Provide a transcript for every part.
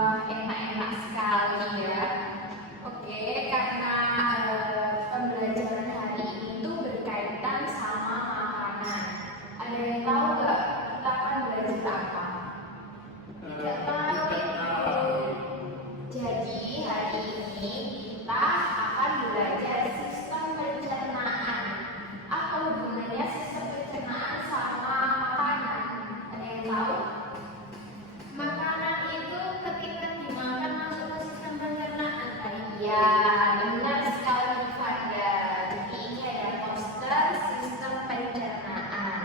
enak-enak sekali ya. Oke, karena pembelajaran hari ini tuh berkaitan sama makanan. Ada yang tahu nggak kita akan belajar apa? Tidak tahu itu. Jadi hari ini kita akan belajar sistem pencernaan. Apa hubungannya sistem pencernaan sama makanan? Ada yang tahu? Makanan itu ketika dimakan masuk ke sistem pencernaan. Ya, benar sekali Fanda. Jadi ini ada poster sistem pencernaan.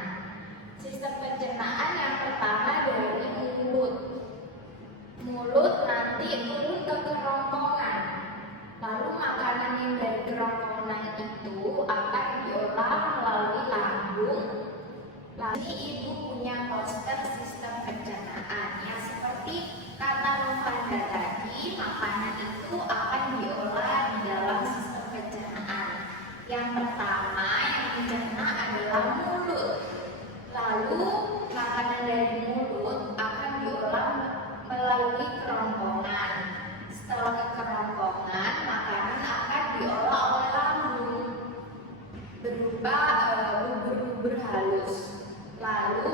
Sistem pencernaan yang pertama dari mulut. Mulut nanti turun ke kerongkongan. Lalu makanan yang dari kerongkongan itu akan diolah melalui lambung. Lalu ibu punya poster sistem pencernaan yang seperti kata Fanda tadi, makanan itu akan diolah di dalam sistem pencernaan. Yang pertama yang dicerna adalah mulut. Lalu makanan dari mulut akan diolah melalui kerongkongan. Setelah ke kerongkongan, makanan akan diolah oleh lambung berupa bubur-bubur halus. Lalu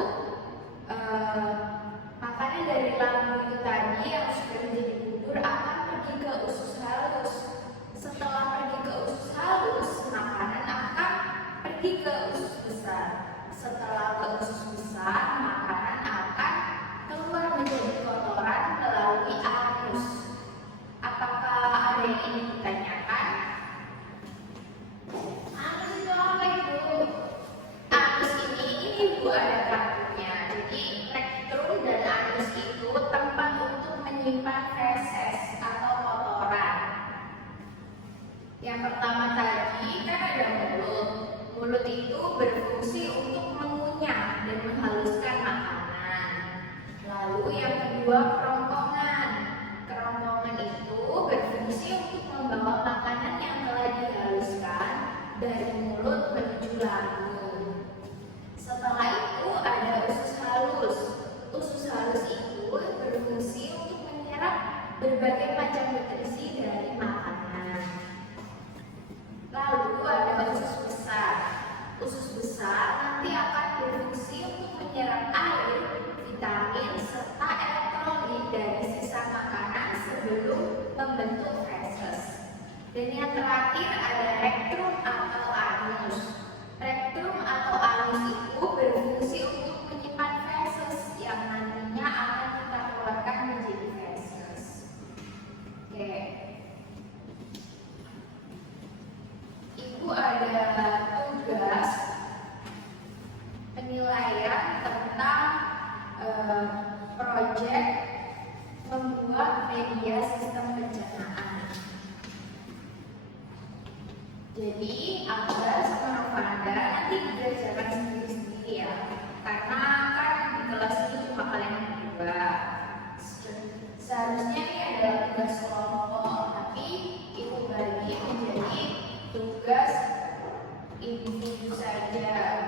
makanan dari lambung itu tadi yang sudah menjadi bubur akan pergi ke usus halus. Setelah pergi ke usus halus, makanan akan pergi ke usus besar. Setelah ke usus besar, makanan akan keluar menjadi kotoran melalui anus. Apakah ada yang ingin ditanyakan? Anus itu apa itu? Anus ini ibu ada kartunya. Jadi rektrum dan anus itu tempat untuk menyimpan feses atau kotoran. Yang pertama tadi kan ada mulut. Mulut itu berfungsi untuk mengunyah dan menghaluskan makanan. Lalu yang kedua kerongkongan. Kerongkongan itu berfungsi untuk membawa makanan yang telah dihaluskan dari mulut menuju lambung. Setelah itu ada usus halus. Usus halus itu berfungsi untuk menyerap berbagai macam nutrisi dari makanan. Lalu ada usus besar. Usus besar nanti akan berfungsi untuk menyerap air, vitamin, serta elektrolit dari sisa makanan sebelum membentuk feses. Dan yang terakhir ada rektrum atau anus. Rektrum atau anus itu berfungsi untuk menyimpan feses yang nantinya akan kita keluarkan menjadi feses. Oke. Ibu ada tugas penilaian tentang proyek membuat media sistem pencernaan. Jadi Akbar sama Fanda nanti dikerjakan sendiri-sendiri ya, karena kan di kelas ini cuma kalian berdua. Seharusnya ini adalah tugas kelompok, tapi ibu bagi menjadi tugas individu saja.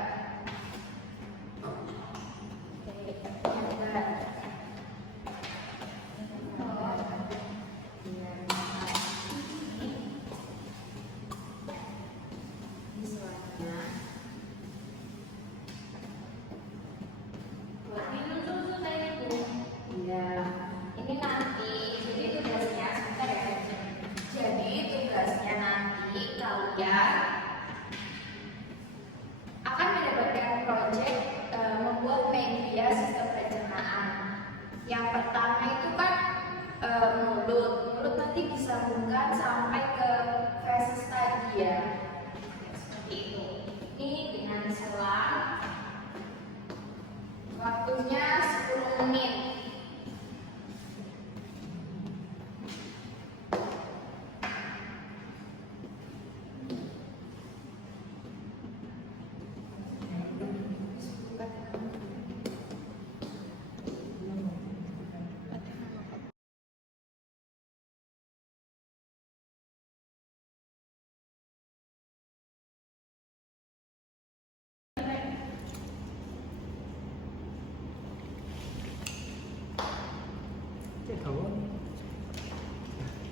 Ini nanti, jadi tugasnya sebentar ya. Jadi tugasnya nanti kalian akan mendapatkan proyek membuat media sistem pencernaan. Yang pertama itu kan mulut. Mulut nanti disambungkan sampai ke feses tadi ya. Seperti itu. Ini dengan selang waktunya 10 menit.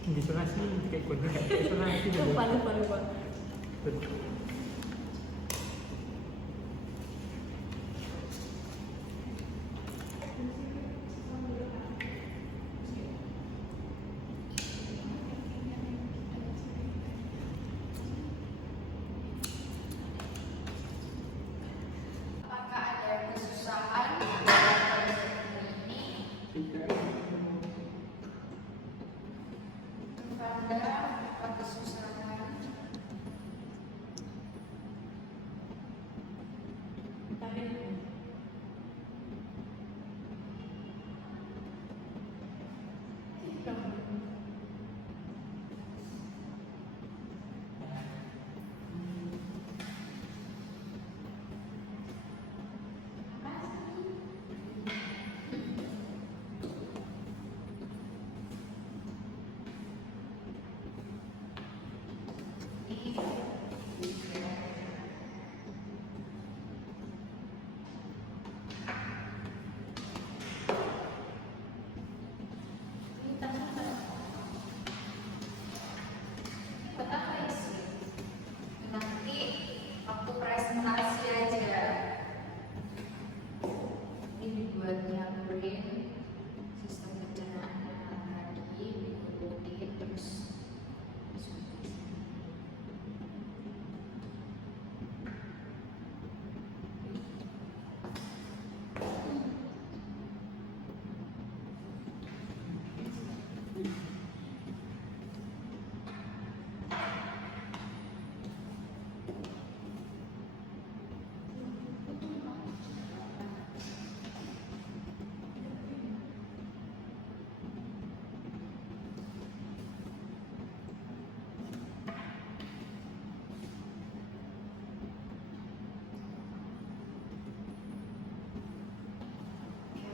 Isolasi kayak gue kayak isolasi Lupa. Apakah ada kesusahan dalam ini? Anda apa kesusahan? Nanti waktu presentasi aja ini buat nyalurin sistem pencernaan tadi, diikutin terus.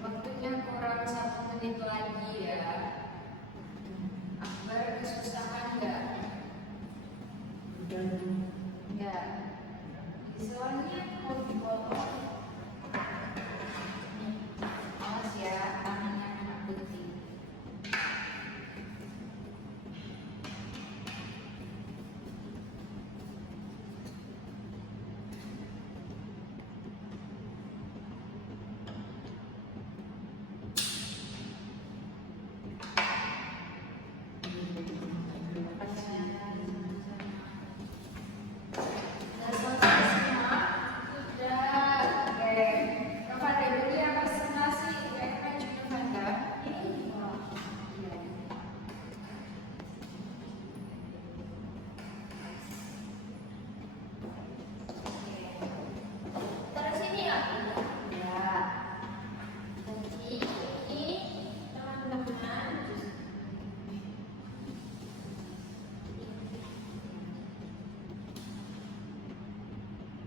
Waktunya kurang 1 menit lagi ya. Akbar kesusahan nggak? Nggak. Soalnya mau dipotong. Awas ya, tangannya kena putih.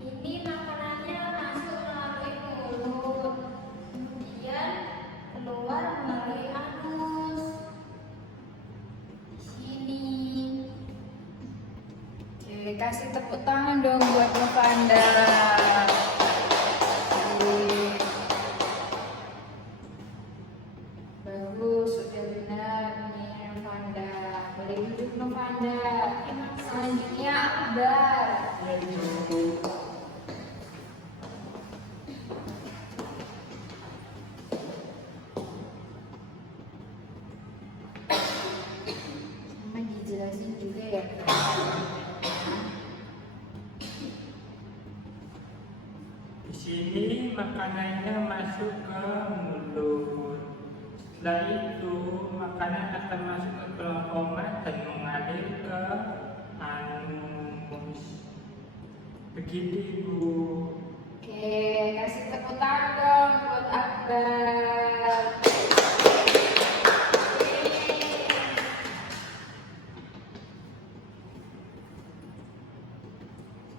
Ini makanannya masuk melalui mulut, kemudian keluar melalui anus. Sini. Oke, kasih tepuk tangan dong buat Novanda. Bagus, sudah benar nih Novanda. Boleh duduk Novanda. Selanjutnya Akbar. Dijelasin juga ya. Di sini makanannya masuk ke mulut. Setelah itu makanan akan masuk ke glaucoma dan mengalir ke anus. Begitu Ibu. Oke, kasih tepuk tangan dong buat Akbar.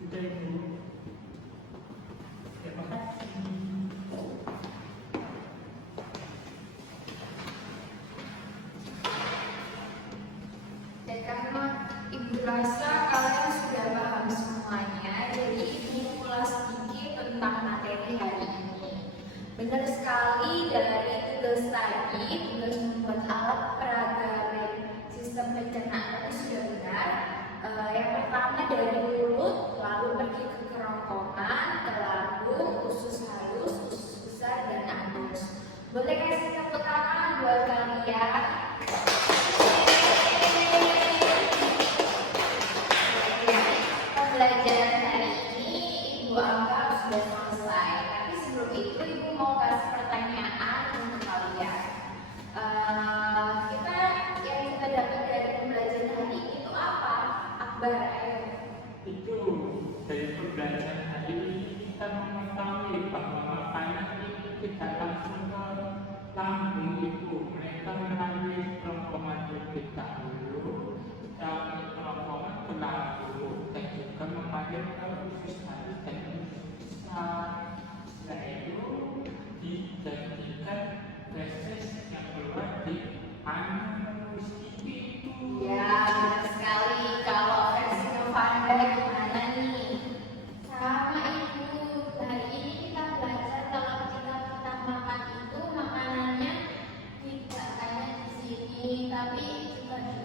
Sudah Ibu. Terima kasih. Dan karena Ibu rasa kalian sudah paham semuanya, jadi Ibu ulas sedikit tentang materi hari ini. Benar sekali dari tugas tadi, tugas membuat alat peraga sistem pencernaan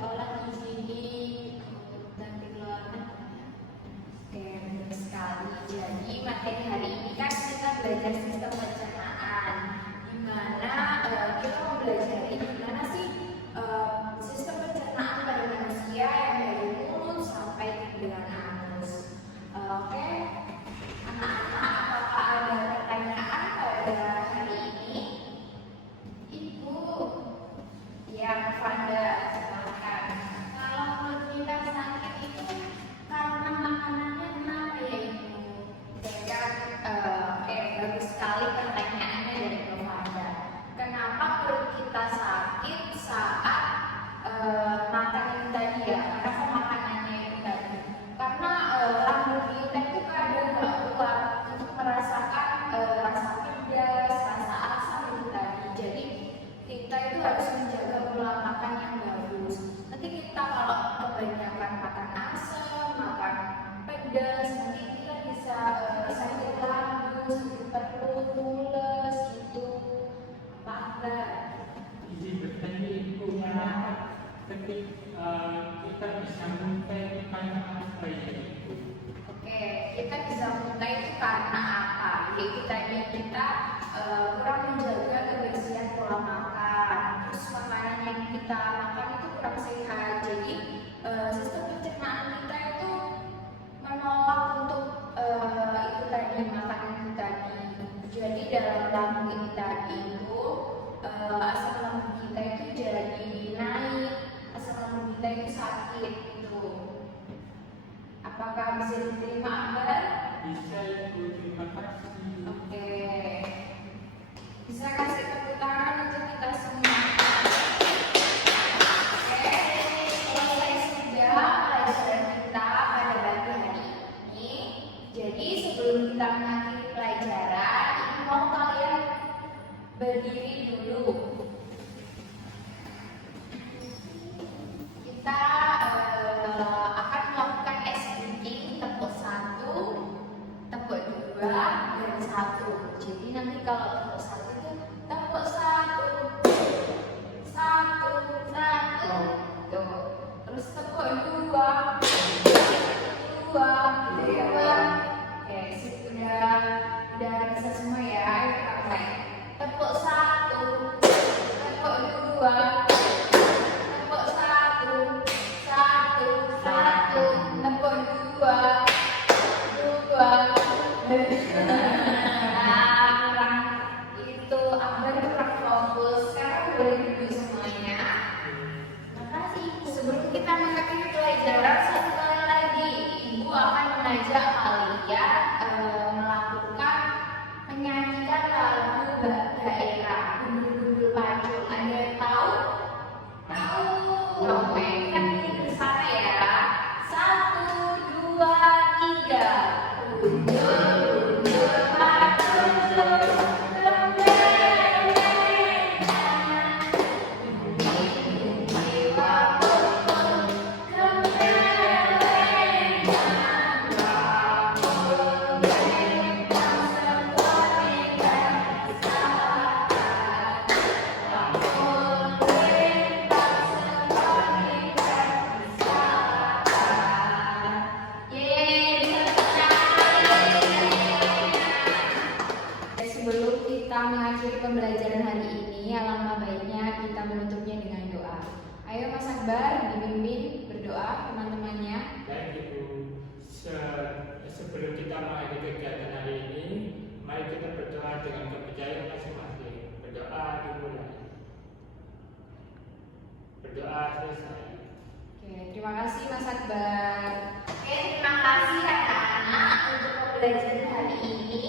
sekolah di sini dan di luar negeri. Oke, benar sekali. Jadi materi hari ini kan kita belajar sistem pencernaan, di mana kita mau belajar gimana sih sistem pencernaan pada manusia yang dari mulut sampai ke dengan anus. Oke, anak-anak, apakah ada pertanyaan pada hari ini? Ibu yang pada silahkan. Kalau perut kita sakit itu karena makanannya kenapa ya Ibu? Oke, bagus sekali pertanyaannya dari Novanda. Kenapa perut kita sakit saat makan itu tadi ya? Rasa makanannya itu tadi. Karena lambung kita itu kadang nggak kuat untuk merasakan rasa pedas, rasa asam itu tadi. Jadi kita itu harus menjaga pola makan yang bagus. Nanti kita kalau kebanyakan makan asam, makan pedas, nanti kita bisa sakit lambung, sakit perut, mules gitu. Apa enggak? Izin bertanya Ibu, kenapa kita bisa muntah karena apa ya Ibu? Oke, kita bisa muntah itu karena apa? Yaitu tadi kita kurang menjaga kebersihan pola makan, terus makanan yang kita makan itu kurang sehat. Jadi sistem pencernaan kita itu menolak untuk itu tadi makanan itu tadi. Jadi dalam lambung kita tadi itu asam lambung kita itu jadi naik, asam lambung kita itu sakit gitu. Apakah bisa diterima Ambar? Bisa Ibu, terima kasih. Oke. Bisa kasih tepuk tangan untuk kita semua. Oke, selesai sudah pelajaran kita pada pagi hari ini. Jadi sebelum kita mengakhiri pelajaran, Ibu mau kalian berdiri dulu. Kita akan melakukan SBT tepuk 1, tepuk 2, dan 1. Jadi nanti kalau tepuk 1 itu tepuk 1, 1, 1, tuh. Terus tepuk 2, 2, 2. Oke, udah bisa semua ya. Ayo kita mulai. Tepuk 1, tepuk 2. Tepuk 1, 1, 1, tepuk 2, 2. Kurang itu Ambar kurang fokus. Sekarang boleh duduk semuanya. Makasih Ibu. Sebelum kita mengakhiri pelajaran, satu kali lagi Ibu akan mengajak kalian melakukan menyanyikan lagu daerah Gundul-Gundul Pacul. Ada yang tahu? Tahu? Oke, kita nyanyi bersama ya. 1, 2, 3. Gundul-Gundul Pacul, gembel-gembel, wapul-pul, gembel-gembel, sebelum kita mengakhiri pembelajaran hari ini, alangkah baiknya kita menutupnya dengan doa. Ayo Mas Akbar dibimbing berdoa teman-temannya. Baik Ibu, sebelum kita mengakhiri kegiatan hari ini, mari kita berdoa dengan kepercayaan masing-masing. Berdoa dimulai. Berdoa selesai. Oke, terima kasih Mas Akbar. Oke, terima kasih anak-anak untuk pembelajaran hari ini.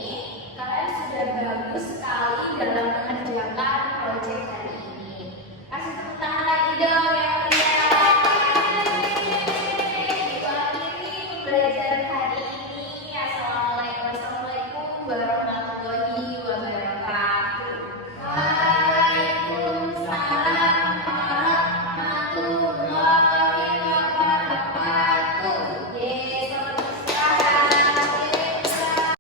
Kalian sudah bagus sekali dalam